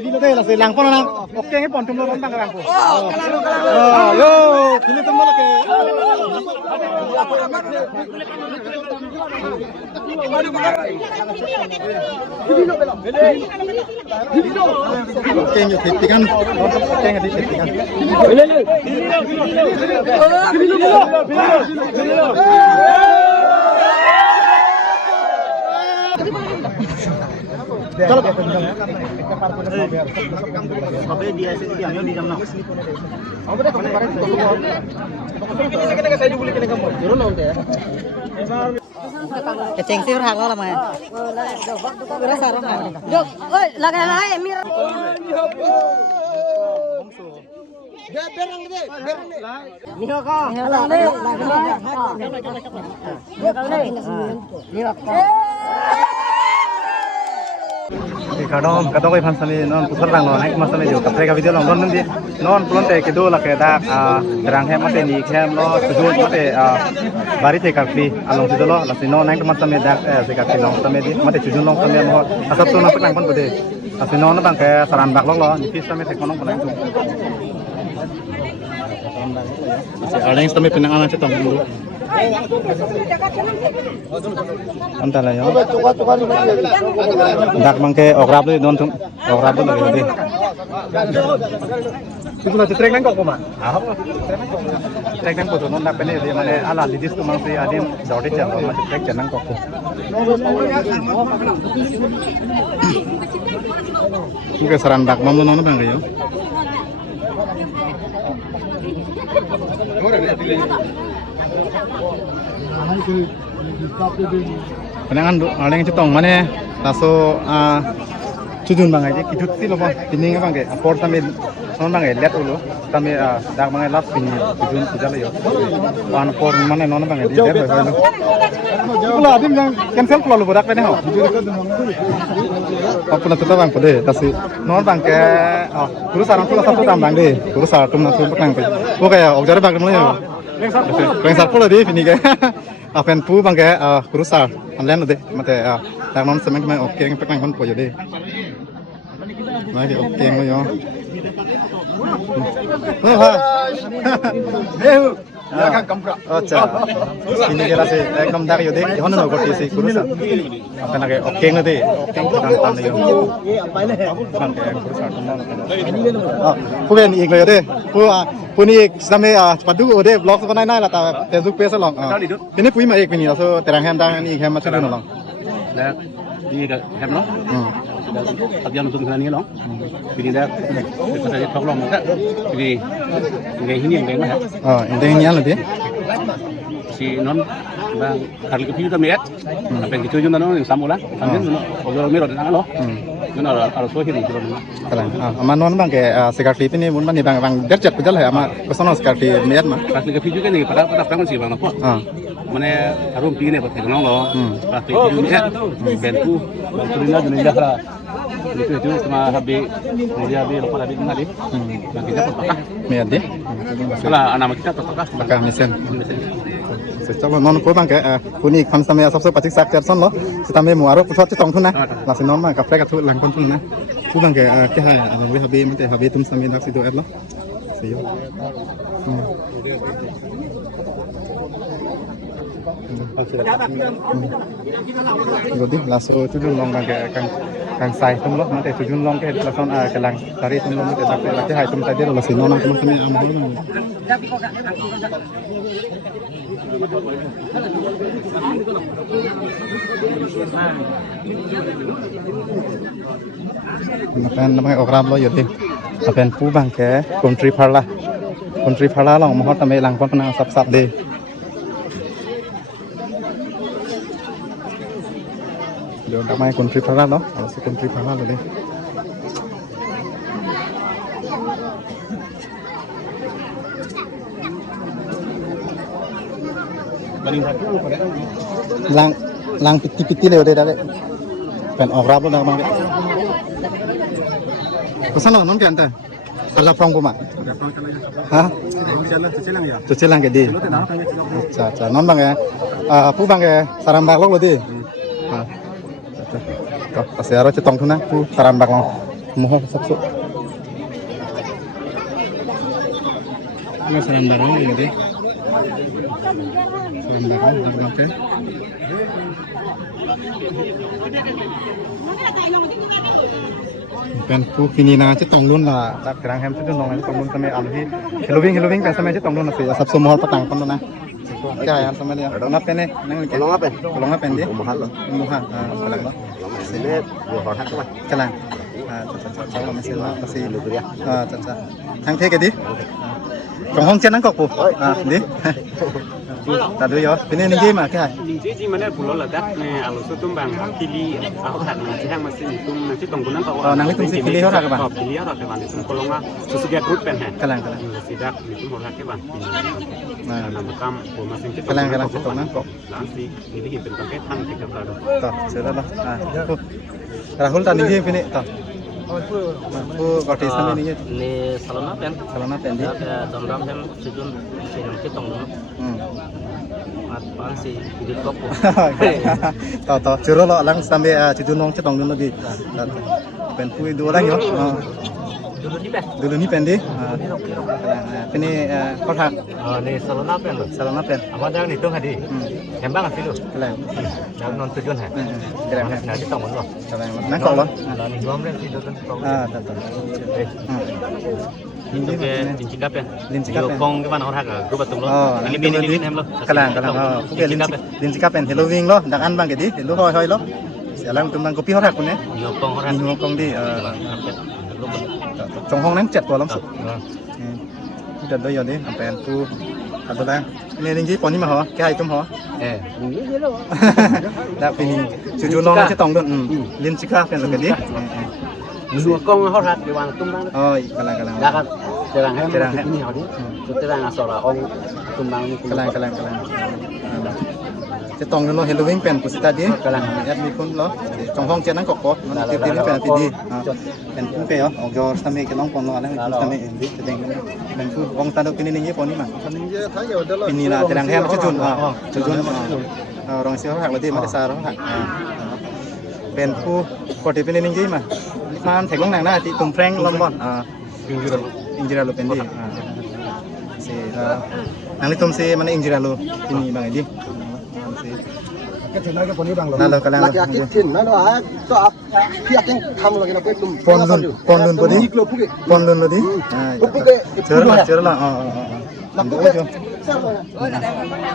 Jadi lo deh, langsung langpon lang. Oke, ini pon tumlo rondang langpon. Yo, sini tumlo lagi. Oke, yuk titikan. Oke, nggak titikan. Chalo Sampai dia sini yang di jam 6. Apa dah kemarin kita saya dibeli kena kamu. Juru lawan ya. Keceng sih hang lah mah. Kira sarong hang. Dok, oi, laga lae mir. Berang deh, berang deh. Niho ko. Niho deh. Niho ko. Kadang koi fansami non pusar lang non, masami jo kapre ka video long non nanti non pulante kedo la keda terang he mate ni khem lo sujud mate bari te kapli along sido lo la sino nang masami dak se kapli long sami di mate sujud long sami mo asap tu nak nang pon bode asino na bang ke saran bak lo ni fis sami te konong konang tu ada yang sami penang ana cetong dulu antara ya dak mangke ograb tu don tum ograb tu lagi itu lah trek nang kok ma trek nang tu non dak pene dia mane ala lidis tu mangsi adim dode jam ma trek janang kok tu saran dak mamu non bang yo Penangan ada yang cetong mana taso cujun bang aja kidut sih loh bang ini nggak bang kayak apor tamil non bang lihat dulu tamil dak bang lap ini cujun sudah yo pan apor mana non bang di lihat dulu pula adim yang cancel pula lu berak ini ho apa nanti tuh bang pede tasi non bang kayak terus sarang pula satu tambang deh terus sarang tuh nanti bang oke ya ojar bang dulu ya Rengsar pula deh ini kayak apa yang pu bang kayak kurusar anlen deh mate tak non semen kemarin oke yang pernah kon pojo deh lagi oke yang yo ya kan kampra acha ini kira sih ekdom dari yo deh hono no goti sih kurusar apa lagi oke yang deh oke yang tan yo bang kayak kurusar punya ini yo deh Puni sampai padu ode blog sekolah nai lah ta Facebook page long. Ini pui ma ek ini so terang hem tang ini hem macam mana long. Dah ini dah hem long. Abjad untuk ini long. Ini dah kita jadi problem tak. Ini yang mah. Ini yang lebih. Si non bang harga kepiu tu melihat. Apa yang kita jual non yang sama lah. Sambil kalau melihat dengan lo. Itu harus sohi ni kalau. Keren. Ama non bang kayak sekarang ini mun bang bang derajat betul ya ama kesono sekarang melihat mah. Harga kepiu kan ni pada perang sih bang apa. Mana harum pi ni pakai kenal lo. Harga kepiu ni bentu bentunya dunia lah. Itu cuma habis dia lupa habis ngali. Bang kita pun melihat deh. Salah anak kita tetap pakai mesin. Coba non ko bang kayak puni kan sampai asap pacik sak terson lo sampai muaro pusat cetong tu na langsung non bang kapre katu langkon tu na tu bang kayak kehai we habi mate habi tum sampai nak situ lo siyo jadi langsung tu dulu long bang kayak kang sai tum lo mate tujun long kayak langsung kelang tari tum lo mate tapi hai tum tadi lo langsung non tum sampai amhol bang Napan okram lo yoti, napan pu bang ke country phala long mohon tamai langkon pernah sap deh. Dia namai country phala lo, harus country phala lo deh. Lang piti le udah dale pen ograb lo nang bang pesan lo non kan ta ala from kuma ha cuci lang ke di cha non bang ya pu bang ya saram bak lo di ha to pasero cetong thuna pu saram bak lo Mohon sabsu. Ini saran barang ini deh. Saran barang nanti. Pen ku kini na chứ tông luôn là đặt cái răng hem chứ tông luôn tông luôn sampai alhi Halloween pen sampai chứ tông luôn là sih sabsu mohon patang pun na. Kaya yan sampai dia. Kalau ngapain nih? Kalau ngapain dia? Mohon kalang lo. Sini vừa hỏi thắc các bạn. Kalang. Cháu là masih Được rồi. thằng thế cái đi. Trong hong chen nang kok pu. Đi. Tadi yo. Ini nih mà cái này. Jadi mana pulau ledak nih alus itu bang pilih aku tak nanti yang masih itu nanti tonggunan kau. Nang itu mesti pilih orang kan? Pilih orang kan itu kalau nggak sesuai grup kan? Kalang. Sidak itu orang kan? Nah, makam masih itu. Kalang itu nang kok. Nanti ini hitung pakai tang tiga kali. Toh, sudah lah. Rahul tadi dia pilih toh. Aku kortis sama ini. Ini salona pen. Salona pen di. Dom hem sejun sejun kita tong. Apaan sih di kopo. Toh, curu lo lang sampai cidunong cetong dulu di. Pen pui dua orang yo. Dulu ni pen di. Ini kotak. Ini salona pen. Salona pen. Apa dah hitung hadi? Hembang sih lu. Kalang. Jangan non tujuan ha. Kalang. Nah, di tong lo. Kalang. Nang kok lo? Ini gom ren sih tuh tong. Toh. Ini ke kapen. Linci kapen. Pong ke mana orang ke grup tong lo. Ini hem lo. Kalang. Oke, linci kapen. Halloween lo, dakan bang jadi. Hello hoi lo. Sialang tumbang kopi orang pun ya. Nyopong orang. Nyopong di. Trong hong nang chat tua langsung. Udah do yo deh, sampai tu. Atau dah. Ini linci poni mah ho, kayak itu ho. Dah pilih. Jujur nong cetong dun. Linci kapen lo jadi. Nyopong orang di mana tumbang. Oh, kalang. Dakan terang hem ini hadi. Terang asora ong tumbang ini. Kalang. Cetong dun lo Halloween pen pusita di. Kalang. Ya mi pun lo. Trong hong chen nang kok. Mana tiri pen di. Pen pun pe yo. Ogor sampai ke nong pon lo alang sampai di ceteng. Pen pun wong tanduk ini nih poni mah. Ini lah terang hem cujun. Cujun. Orang sih orang berarti mana sar orang. Pen pun kok di ini nih mah. Man thek nang na ti tum freng lom bon. Injira lo pen di. Si nang tum si mana injira lo ini bang di. Cái chuyện này cái poni bang lo. Nalo kalang. Lagi akit tin, nalo to pihak yang kamu lagi nak belum. Pon lun podi. Pon lun lodi. Cera lah.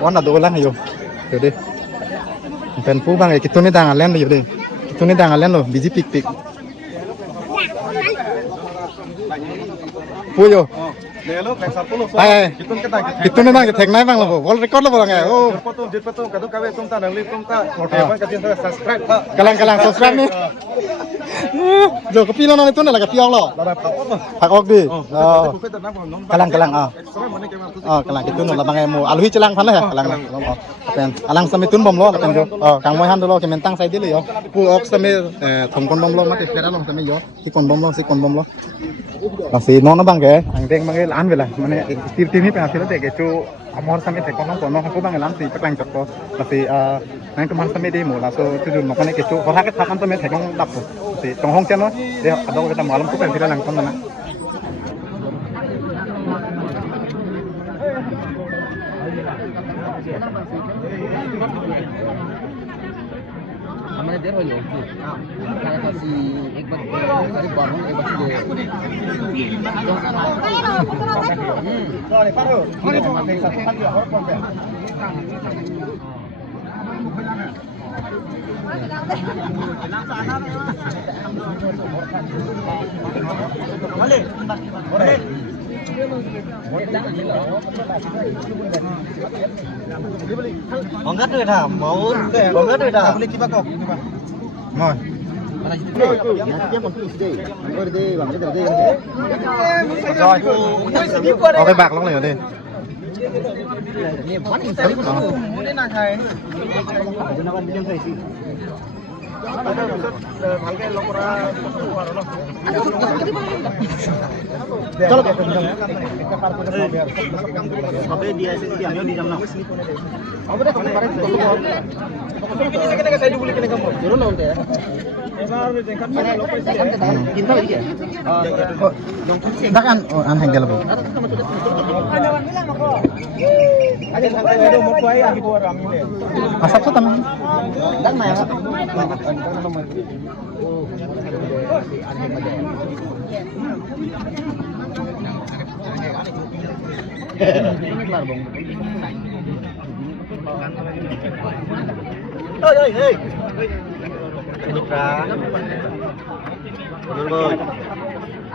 Wan ada ulang ayo. Jadi. Pen pu bang kita ni dah ngalen yo deh. Kita ni dah ngalen lo biji pik. Puyo. Lelo kayak 10 so. Ay. Kita ni dah thek nai bang lo. Wall record lo bang eh. Oh. Potong kadu kawe tumta nang lip tumta. Notification ka tin subscribe ta. Kalang subscribe ni. Jo kopi lo nang itu na laga piao lo. Lara pakot lo. Pakok di. Oh. Kupet na ko non. Kalang. Extra money ke ma. Oh, kalang itu nol bang emo. Aluhi celang pan lah ya. Kalang. Pen. Alang sampai tun bom lo pen jo. Oh, kang moi han dulu ke mentang sai dulu yo. Pu ok sampai thong kon bom lo mati pera lo sampai yo. Si kon bom lo. Masih non bang ke. Angteng bang ke lan vela. Mane tim ni pe hasil te ke chu amor sampai te kon kon aku bang lan si peklang jok ko. Masih nang teman sampai di mo la so tu dun makane ke chu orang ke thakan sampai te kon dap. Si tong hong chen no. Dia ada kita malam ku pen pira lang kon na. हमारे देर हो जाएगी खाना खासी एक बार अरे बारह एक बार Banggat tu dah, mau banggat tu dah. Boleh kipak kau. Ngồi. Rồi. Có cái bạc lắm này ở đây. Chalo Sampai dia sini dia di jam 6. Apa dah kemarin saya dulu kena kamu. Juru nanti ya. dak an hang gelo asap tuh tam Dan mày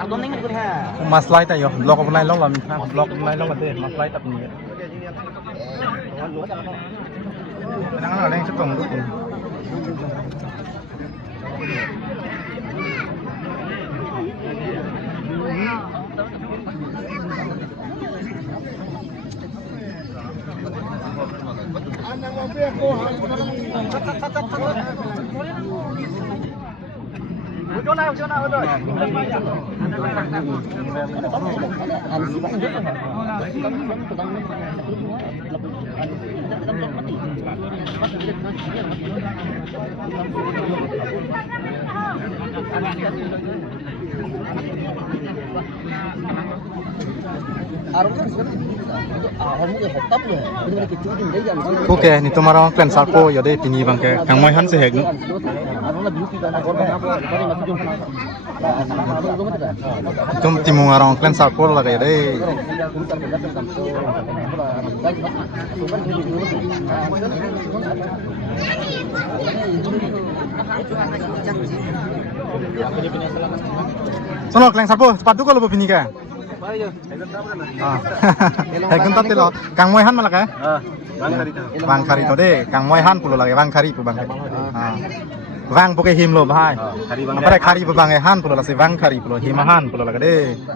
Abang ning ikut ha. maslai ta yo blok online long lam blok online long ate maslai tap ni nang ala yang cetong lu Oke, ni tu marang plan salpo yo de pini bangke kang moi han se hek nu tum timu marang plan salpo la ga de sono plan salpo cepat tu kalau pini ka Hegun tadi lo, kang moi han malah ka? Wang kari to de, kang moi han pulo lagi wang kari pu bang. Wang bukan him lo bahai. Apa kari pu bang han pulo lagi wang kari pulo him han pulo lagi de.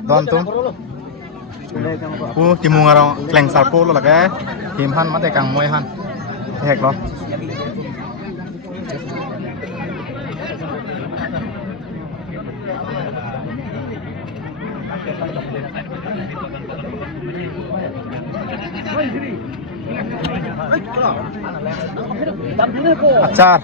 Don tu. Timu ngarong kleng salpo lo lagi. Him han mate kang moi han. Hek lo. Acar.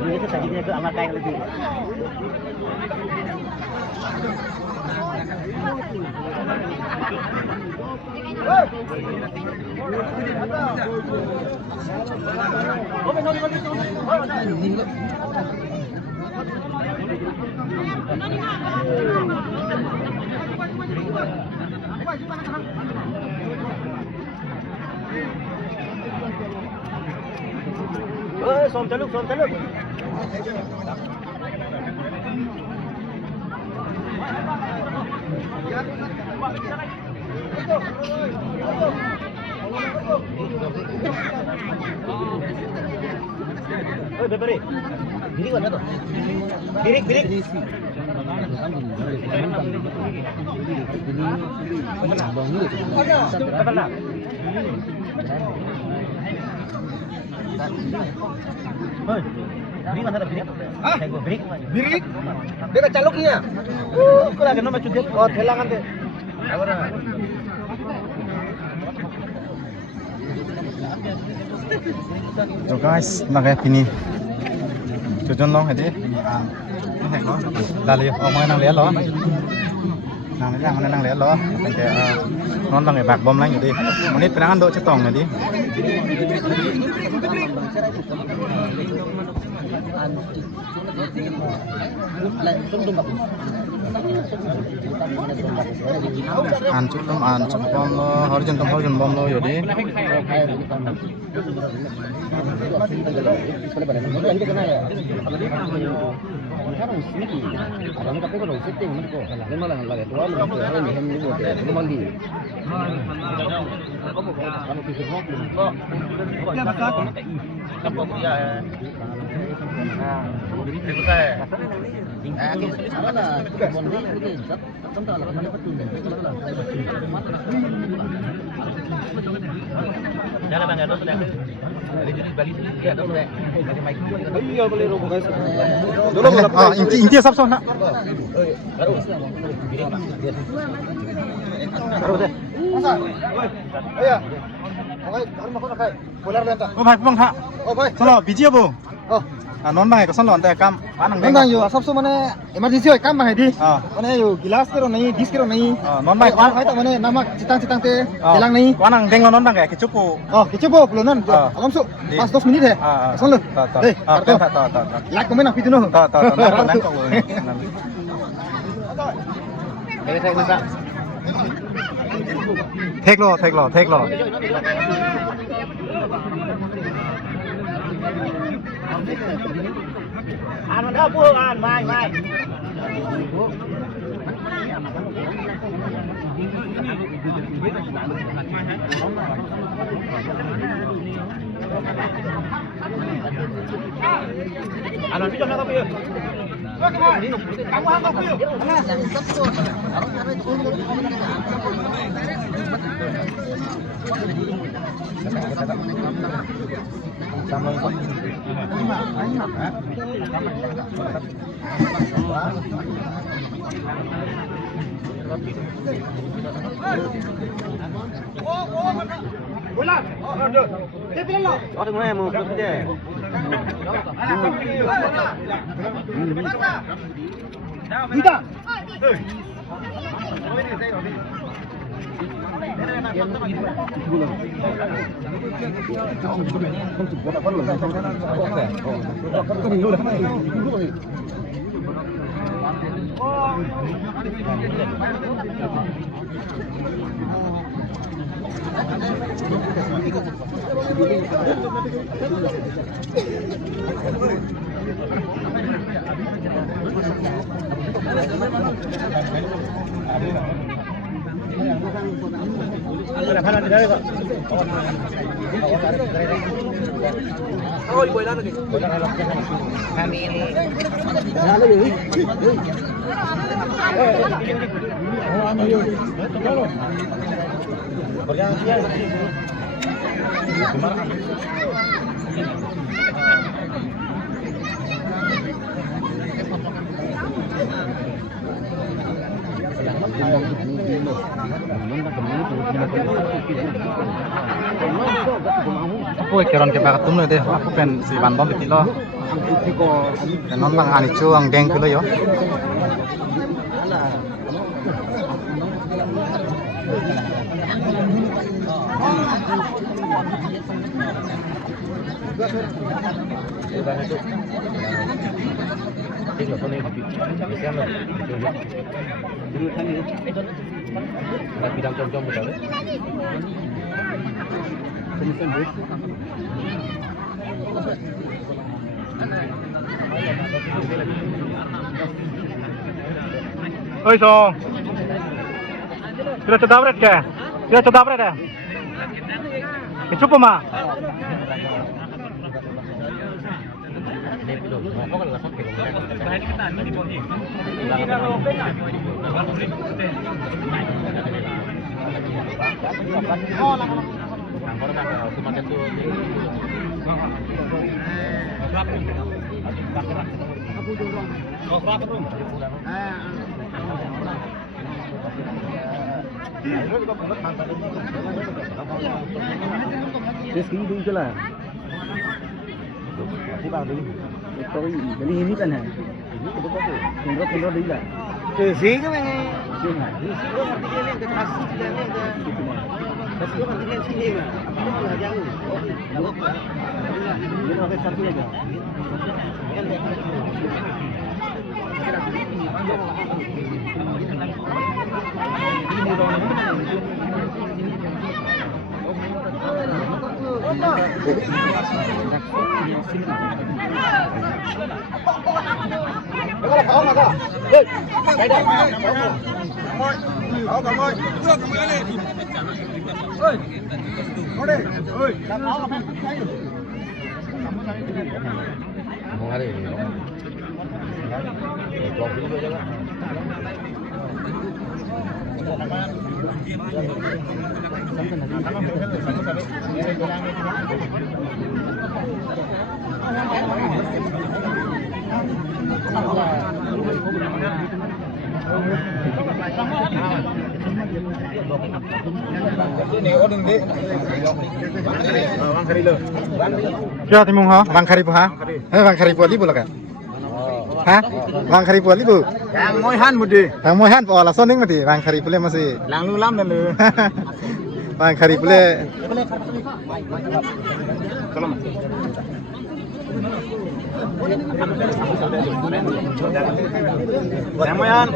Ini itu sajinya itu amal kayak lebih. Som taluk. Oi, bebere. Birik mana tuh? Birik. Oi, birik mana tuh birik? Ah, birik. Dia caloknya. Kau lagi nama cuci. Oh, telangan deh. So guys, nakai pini. Tujuan long hadi. Ini hek lo. Dali omong nang liat lo. Nang liat mana nang liat lo. Kayak non nang bak bom lang jadi. Menit penangan do cetong jadi. Ancuk bom lo, harjun bom lo jadi. Jangan bang, ada sudah. Balik ya, tahu sudah. Ada mic juga. Iya boleh robo guys. Inti sab so nak. Baru deh. Masa? Iya. Oke, kalau mau nak bolar lenta. Oh bhai pung tha. Oh boy. Solo biji abo. Oh. Non bang ko son lon ta kam anang Nang yo सबसे माने इमरजेंसी होय काम है दी हां माने यो गिलास करो नहीं डिश करो नहीं non bang और है तो माने नमक चितांग ते हिलांग नहीं anang deng non bang ke chupu oh kicobo belum non alam su 5-10 menit है son lu eh ta like komen aku itu no ta nang ko take lo Anมันเด้อพวกanไม่อันนั้นพี่จอมนะครับพี่kamu hangkapพี่Orang mana mau kerja? Kita. Aku keron ke bakatum le deh aku pen si ban bom biti lo non bang ani chu ang deng kulo yo Bidang jom-jom betul. Oi song sudah coba berat ke sudah coba berat ya cukup mah Jadi dulu je lah. Siapa beli? Tôi beli ini kan ya. Ini betul betul. Kendor dia lah. Sih kan yang sih mah. Sih kan dia ni dekat sini dia ni dia. Sih kan dia sini mah. Apa lah jangan. Ini ada satu lagi. Mau Kira timung ha, bang kari ha? Bang kari puali boleh kan? Hah? Bang kari puali bu? Yang moihan mudi. Bang moihan po ala soning mati, bang kari pule masih. Lang lu lam dan lu. Bang kari pule. Yang moihan.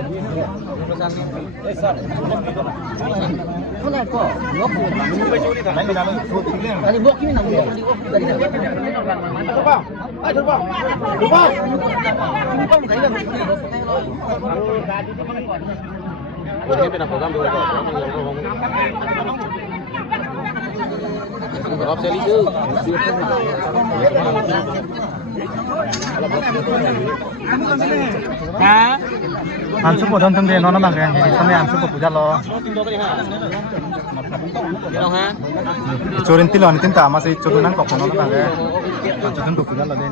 Ansur po don tunde nona bang ini sampai ansur po puja lo. Corin tilo ni tinta masih corin nang kok nona bang ansur tunde puja lo deh.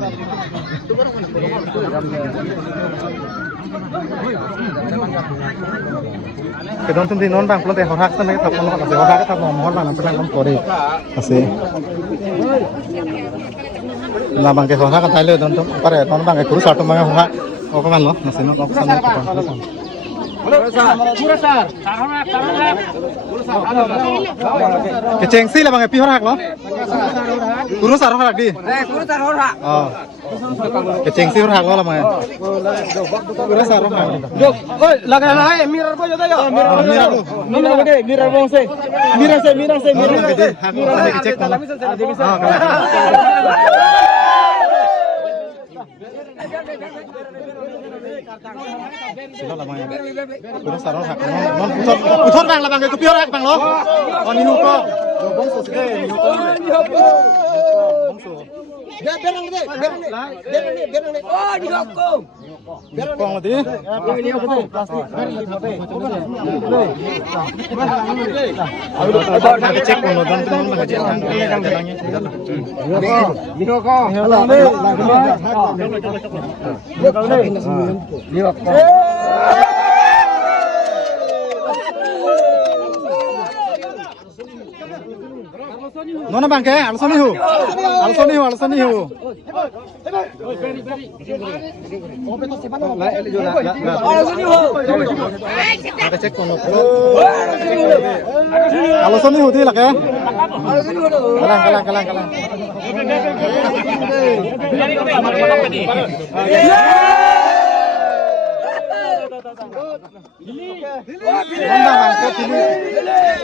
Kedon tunde non bang pelonte horak sampai tak pelonte masih horak tak mau mohon bang nampak bang kore masih. Lah bang ke horak kan Thailand don tuh pare non bang ke kurus satu bang horak. Apa kan lo? Masih nak opsi nak apa? Keceng sih lah bang, pihak lo? Kurus arah hak di? Kurus arah hak. Oh, keceng sih hak lo lah bang. Kurus arah hak. Jok, oi, laga mirar po jodoh ya. Mirar lo. Mirar bong se. Mirar se. Mirar kecek lo. Sila lah bang. Kurus arah hak. Non putar bang lah bang. Itu pihak bang lo. Oh nihu ko. Bongso sih nihu ko. Bongso. Berang deh. Oh, di hukum. Kong lagi. Plastik. Ada cek kalau dan teman mengecek jalannya. Di hukum. Nona bang ke? Alsonihu. Ada cek kalau. Alsonihu dia lah ke? Kalang.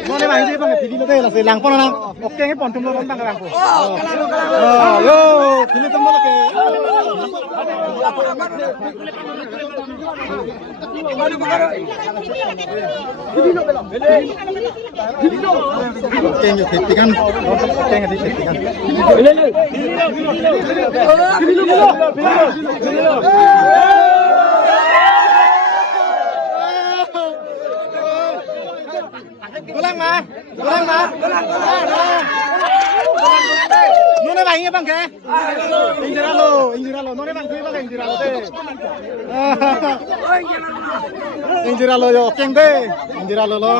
Nona bang ini bang pilih lo lah selang pon orang. Oke ini pon tumlo bang bang. Yo pilih tumlo lah ke. Oke ini tetikan. Oke ini tetikan. Pulang mah. Nona bang ini bang ke? Injiralo. Nona bang ini bang injiralo deh. Injiralo yo, keng deh. Injiralo lo.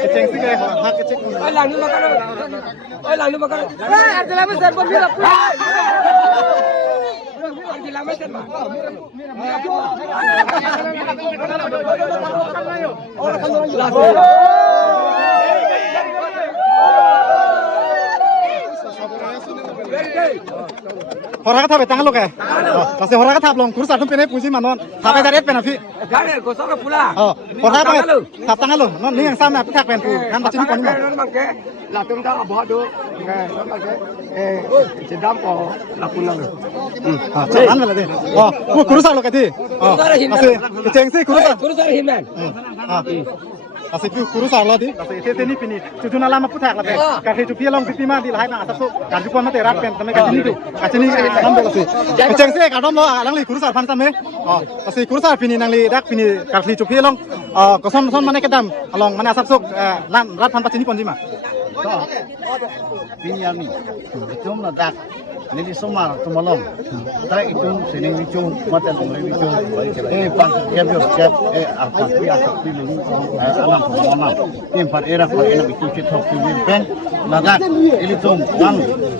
Keceng sih kayak hak kecek. Lang ni makan. Ada lama saya pun bilang. Horak tahu betang lo ke? Kasih horak tahu belum? Kurus atum pene puji manon. Tahu betul pene api. Kan gosok ke pula. Oh, horak apa? Tahu tangan lo. Non ni yang sama api tak pene. Kan macam ni poni. Latung dah abah do. Sedam po lapun lalu. Jangan lah deh. Oh, kurus lo ke di? Oh, kasih keceng sih kurus. Kurus hari himan. asik tu kurus arlo di asik itu ni pini cucu nala ma putak lape kasih cuci long pipi ma di lahai bang asap so kasih kuan mate rat pen kami kasih ni tu kasih ni kadam bela sih keceng sih kadam lo alang li kurus ar pan sampe oh asik kurus ar pini nang li dak pini kasih cuci long koson son mana kadam along mana asap so lan rat pan pacini pon jima Pinyami, itu meledak. Ini semar tumalong. Terakhir itu sini itu mata tunggu itu. Pan siap apa pilih alam pemana. Par era itu kita pilih pen. Meledak. Ini tuh pan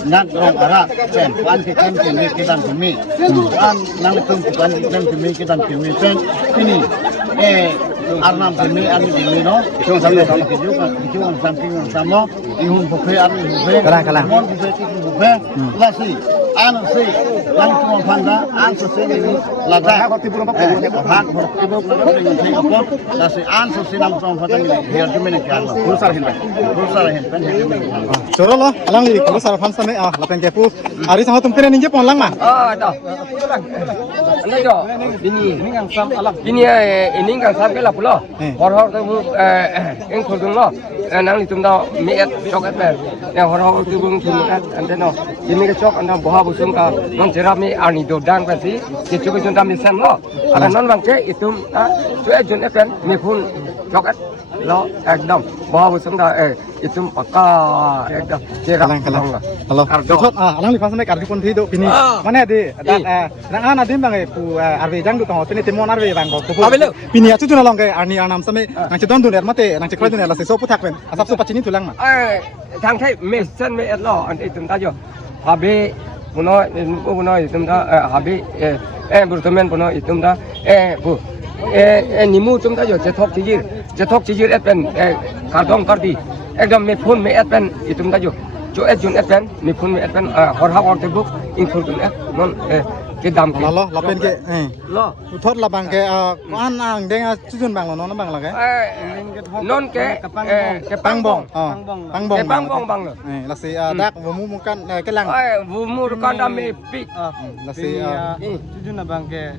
nak orang Arab pen. Pan kita kami. Pan nang itu pan kita kami pen. Ini Arnam kami demi no. Itu sampai itu sampai sama. Ihun buffet buffet. Kalang. Buffet. Lasi. Anu sih, yang cuma panda, anu sih ini lada. Hak ibu nak dengan tiga pot, lasi anu sih nama cuma panda ini. Biar cuma ni kian lah. Berusaha hin, pen hidup ini. Coro lo, alang li kurus ar pan sampe lapen kepu. Hari sama tumpene ninje pon lang ma. Dah. Ini jo, ini kan sam alam. Ini kan sam ke lah pulo. Horor tu yang kudung lo, nang li tumda miat coklat ber. Yang horor tu bung tumda ante no. Ini ke cok anda buah busung ka non jerami ani do dan pasti. Kita cuba junta misam lo. Ada non bang ke itu cuba junta kan mipun coklat lo ekdom buah busung dah itu pakka ekdom. Kalang. Halo. Cocok alang li pan sampe kardi pon thi do pini. Mana di nang ana dim bang pu arve jang du tong tini timon arve bang ko. Pini acu tu nalong ke arni anam sampe nang cedon du ner mate nang ceklai du ner la se so putak pen. Asap so pacini tulang ma. Thang thay mission me at lo an itum ta jo. Habe puno itum ta habe burtomen puno itum ta bu nimu tum ta jo jetok chijir et pen kardong kardi ekdom me phone me et pen itum ta jo et jun et pen me phone me et pen hor ha or te book include et non ke dam ke Lo lapen ke lo uthot la bang ke an ang deng chujun bang lo non bang la ke. non ke Pangbong. Pangbong bang lo la se dak mu kan ke lang. Bumur kan dami pik La se Jujur na bang ke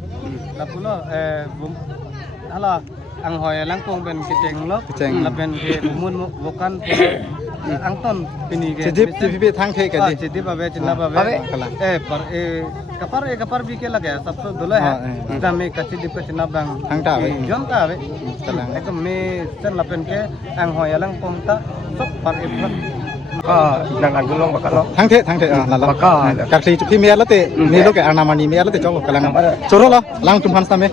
lapulo hala ang hoy lang kong ben keceng lo. Lapen ke bumun bukan angton pini ke. Cedip tibi thang the ke di. Cedip abe cina abe. Kapar भी के लगे सब तो दुलो है जब मैं कच्ची डिप चिना बंग Hangta abe. jonta abe एक मैं सन लपेन के ang hoy lang pongta सब par ipraก็นังอันกุลงบักlo Thang the la la. Karti pi me la te ni lo ke anamani me la te chok kalang. Coro lo lang tum han same.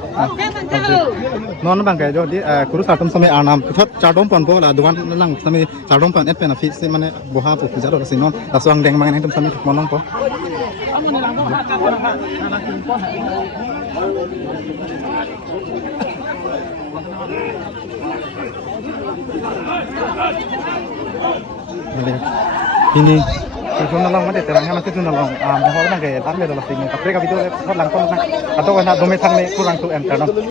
Non bang ke jo di kurus atum same anam uthot chadom pon bo la duan lang same chadom pon et pen afi se mane boha pu jaro se non la swang deng mang tum same monong po. Ini cucu nalong mate terangnya masih cucu nalong mohon bang ke tak le do la sing kapre ka video hot lang kon na atau kana dome thang le kurang tu en karno